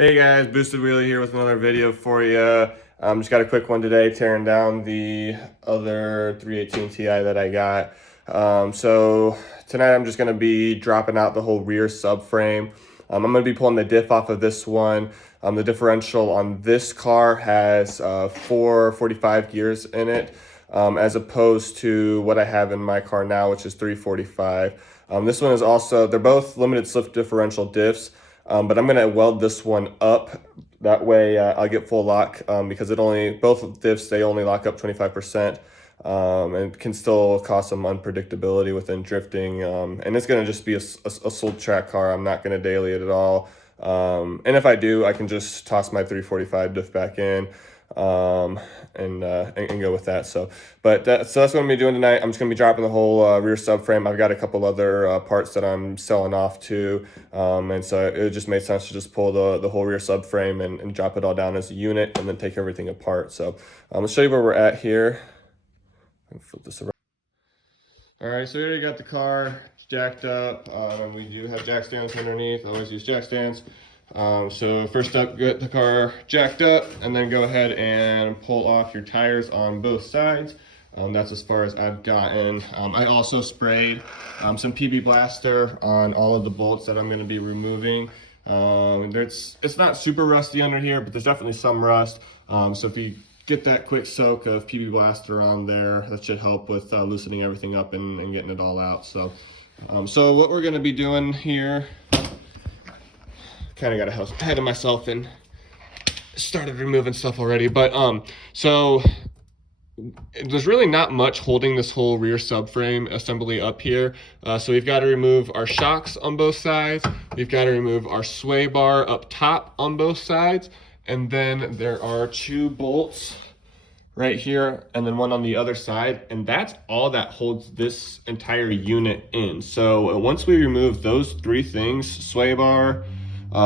Hey guys, BoostedWheelie here with another video for you. Just got a quick one today, tearing down the other 318ti that I got. So tonight I'm just going to be dropping out the whole rear subframe. I'm going to be pulling the diff off of this one. The differential on this car has 445 gears in it, as opposed to what I have in my car now, which is 345. This one is also, they're both limited slip differential diffs. But I'm gonna weld this one up. That way I'll get full lock, because both diffs, they only lock up 25%, and can still cause some unpredictability within drifting. And it's gonna just be a sold track car. I'm not gonna daily it at all. And if I do, I can just toss my 345 diff back in, and go with that. So that's what I'm gonna be doing tonight. I'm just gonna be dropping the whole rear subframe. I've got a couple other parts that I'm selling off too, and so it just made sense to just pull the whole rear subframe and drop it all down as a unit and then take everything apart. So let's show you where we're at here. Flip this around. All right, so we already got the car jacked up. We do have jack stands underneath. I always use jack stands. So first up, get the car jacked up and then go ahead and pull off your tires on both sides. That's as far as I've gotten. I also sprayed some PB Blaster on all of the bolts that I'm going to be removing. It's not super rusty under here, but there's definitely some rust. So if you get that quick soak of PB Blaster on there, that should help with loosening everything up and getting it all out. So what we're going to be doing here, kind of got ahead of myself and started removing stuff already, but so there's really not much holding this whole rear subframe assembly up here. So we've got to remove our shocks on both sides. We've got to remove our sway bar up top on both sides. And then there are two bolts right here and then one on the other side. And that's all that holds this entire unit in. So once we remove those three things, sway bar,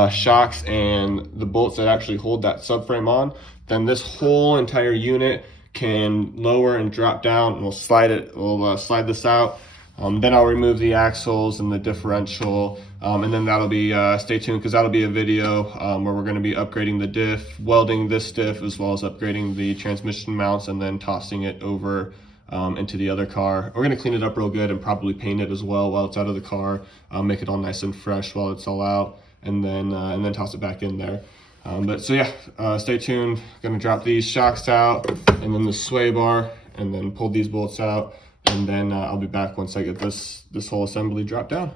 shocks, and the bolts that actually hold that subframe on, then this whole entire unit can lower and drop down, and we'll slide this out. Then I'll remove the axles and the differential, and then that'll be, stay tuned, because that'll be a video where we're going to be upgrading the diff, welding this diff, as well as upgrading the transmission mounts, and then tossing it over into the other car. We're going to clean it up real good and probably paint it as well while it's out of the car, make it all nice and fresh while it's all out, and then toss it back in there. So yeah, stay tuned. Gonna drop these shocks out and then the sway bar and then pull these bolts out, and then I'll be back once I get this whole assembly dropped down.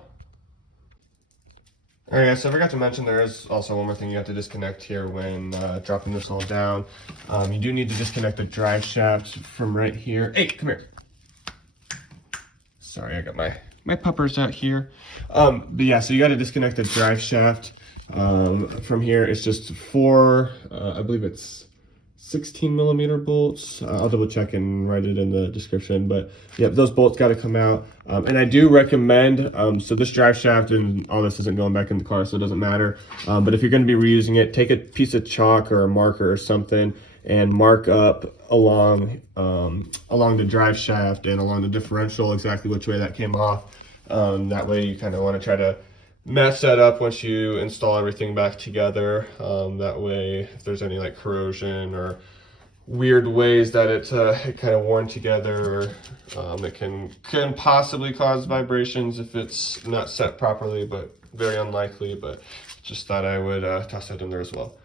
All right guys, so I forgot to mention there is also one more thing you have to disconnect here when dropping this all down. You do need to disconnect the drive shaft from right here. Hey, come here. Sorry, I got my puppers out here. But yeah, so you got to disconnect the drive shaft from here. It's just four, I believe it's 16 millimeter bolts. I'll double check and write it in the description, but yeah, those bolts got to come out. And I do recommend, so this drive shaft and all this isn't going back in the car, so it doesn't matter. But if you're going to be reusing it, take a piece of chalk or a marker or something and mark up along the drive shaft and along the differential exactly which way that came off. That way you kind of want to try to match that up once you install everything back together. That way, if there's any like corrosion or weird ways that it kind of worn together, or it can possibly cause vibrations if it's not set properly, but very unlikely. But just thought I would toss that in there as well.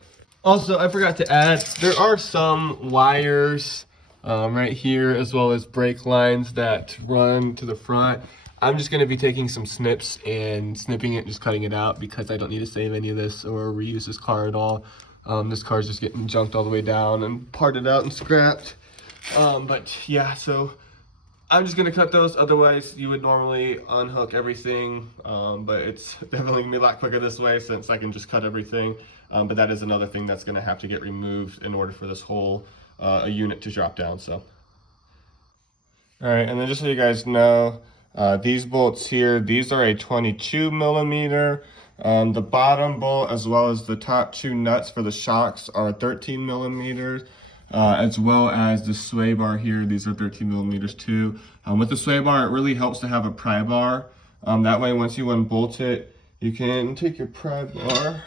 Also, I forgot to add, there are some wires right here, as well as brake lines that run to the front. I'm just going to be taking some snips and snipping it, just cutting it out, because I don't need to save any of this or reuse this car at all. This car is just getting junked all the way down and parted out and scrapped. But yeah, so I'm just going to cut those. Otherwise, you would normally unhook everything, but it's definitely going to be a lot quicker this way since I can just cut everything. But that is another thing that's going to have to get removed in order for this whole unit to drop down. So, all right, and then just so you guys know, these bolts here, these are a 22 millimeter. The bottom bolt as well as the top two nuts for the shocks are 13 millimeters, as well as the sway bar here. These are 13 millimeters too. With the sway bar, it really helps to have a pry bar. That way, once you unbolt it, you can take your pry bar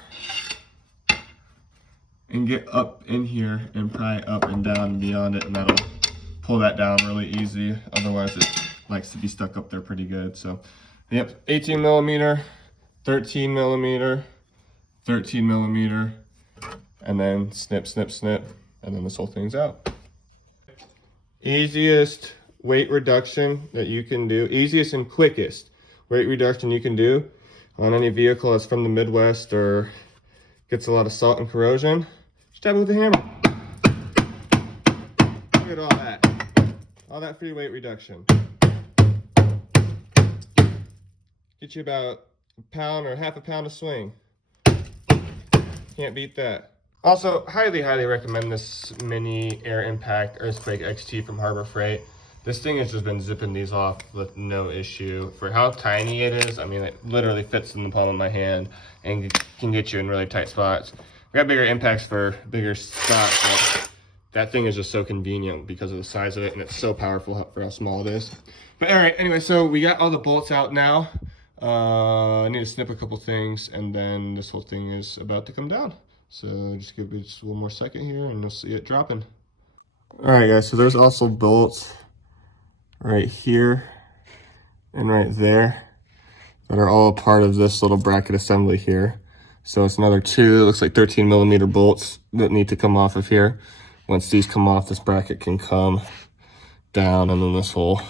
and get up in here and pry up and down and beyond it, and that'll pull that down really easy. Otherwise it likes to be stuck up there pretty good. So yep, 18 millimeter, 13 millimeter, 13 millimeter, and then snip, snip, snip, and then this whole thing's out. Easiest weight reduction that you can do, easiest and quickest weight reduction you can do on any vehicle that's from the Midwest or gets a lot of salt and corrosion. Just stab it with a hammer. Look at all that free weight reduction. Get you about a pound or half a pound of swing. Can't beat that. Also, highly recommend this mini air impact earthquake XT from Harbor Freight. This thing has just been zipping these off with no issue. For how tiny it is, I mean, it literally fits in the palm of my hand and can get you in really tight spots. We got bigger impacts for bigger spots, but that thing is just so convenient because of the size of it, and it's so powerful for how small it is. But all right, anyway, so we got all the bolts out now. I need to snip a couple things, and then this whole thing is about to come down. So just give it just one more second here and you'll see it dropping. All right guys, so there's also bolts right here and right there that are all a part of this little bracket assembly here. So it's another two, it looks like 13 millimeter bolts that need to come off of here. Once these come off, this bracket can come down, and then this whole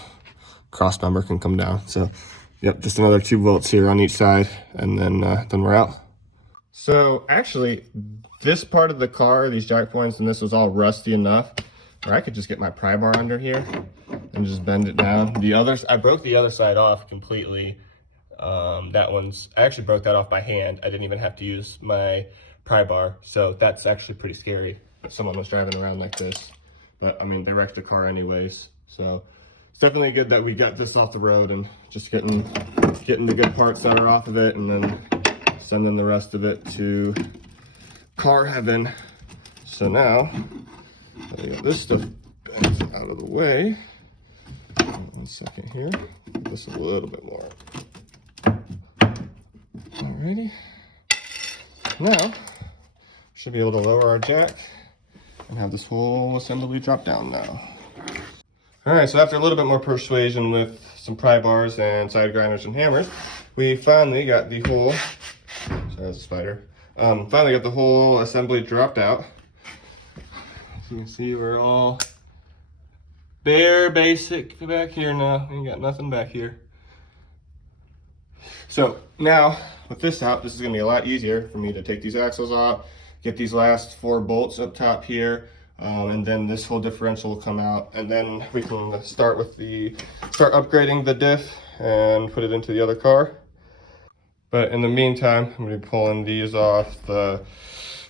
cross member can come down. So yep, just another 2 bolts here on each side, and then we're out. So actually, this part of the car, these jack points, and this was all rusty enough where I could just get my pry bar under here and just bend it down. I broke the other side off completely. I actually broke that off by hand. I didn't even have to use my pry bar. So that's actually pretty scary that someone was driving around like this. But I mean, they wrecked the car anyways. So it's definitely good that we got this off the road and just getting the good parts that are off of it, and then sending the rest of it to car heaven. So now, I got this stuff bent out of the way. One second here, get this a little bit more. Alrighty. Now, should be able to lower our jack and have this whole assembly drop down now. Alright, so after a little bit more persuasion with some pry bars and side grinders and hammers, we finally got the whole, sorry, that's a spider. Finally got the whole assembly dropped out. As you can see, we're all bare basic back here now. We ain't got nothing back here. So now, with this out, this is gonna be a lot easier for me to take these axles off, get these last 4 bolts up top here, and then this whole differential will come out, and then we can start upgrading the diff and put it into the other car. But in the meantime, I'm going to be pulling these off the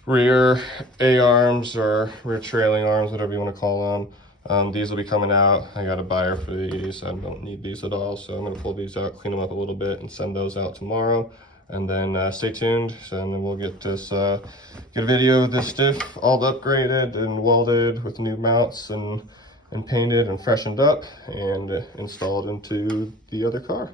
rear A-arms or rear trailing arms, whatever you want to call them. These will be coming out. I got a buyer for these. I don't need these at all, so I'm going to pull these out, clean them up a little bit, and send those out tomorrow. And then stay tuned, and then we'll get this get a video of this diff all upgraded and welded with new mounts and painted and freshened up and installed into the other car.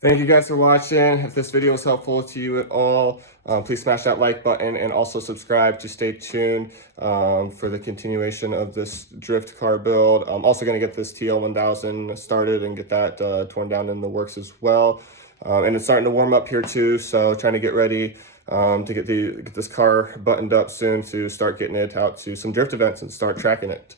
Thank you guys for watching. If this video was helpful to you at all, please smash that like button and also subscribe to stay tuned for the continuation of this drift car build. I'm also going to get this TL1000 started and get that torn down in the works as well. And it's starting to warm up here too, so trying to get ready to get this car buttoned up soon to start getting it out to some drift events and start tracking it.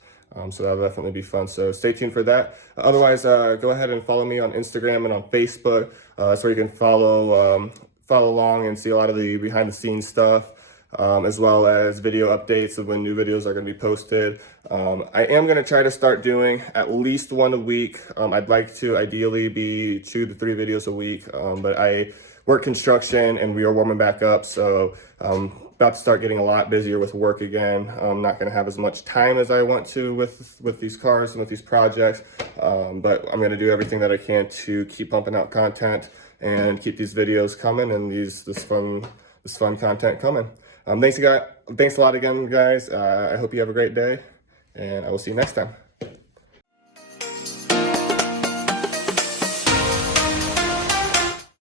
So that'll definitely be fun. So stay tuned for that. Otherwise, go ahead and follow me on Instagram and on Facebook. That's where you can follow along and see a lot of the behind the scenes stuff, as well as video updates of when new videos are going to be posted. I am going to try to start doing at least 1 a week. I'd like to ideally be 2 to 3 videos a week, but I work construction and we are warming back up. So about to start getting a lot busier with work again. I'm not going to have as much time as I want to with these cars and with these projects, but I'm going to do everything that I can to keep pumping out content and keep these videos coming and this fun content coming. Thanks a lot again, guys. I hope you have a great day, and I will see you next time.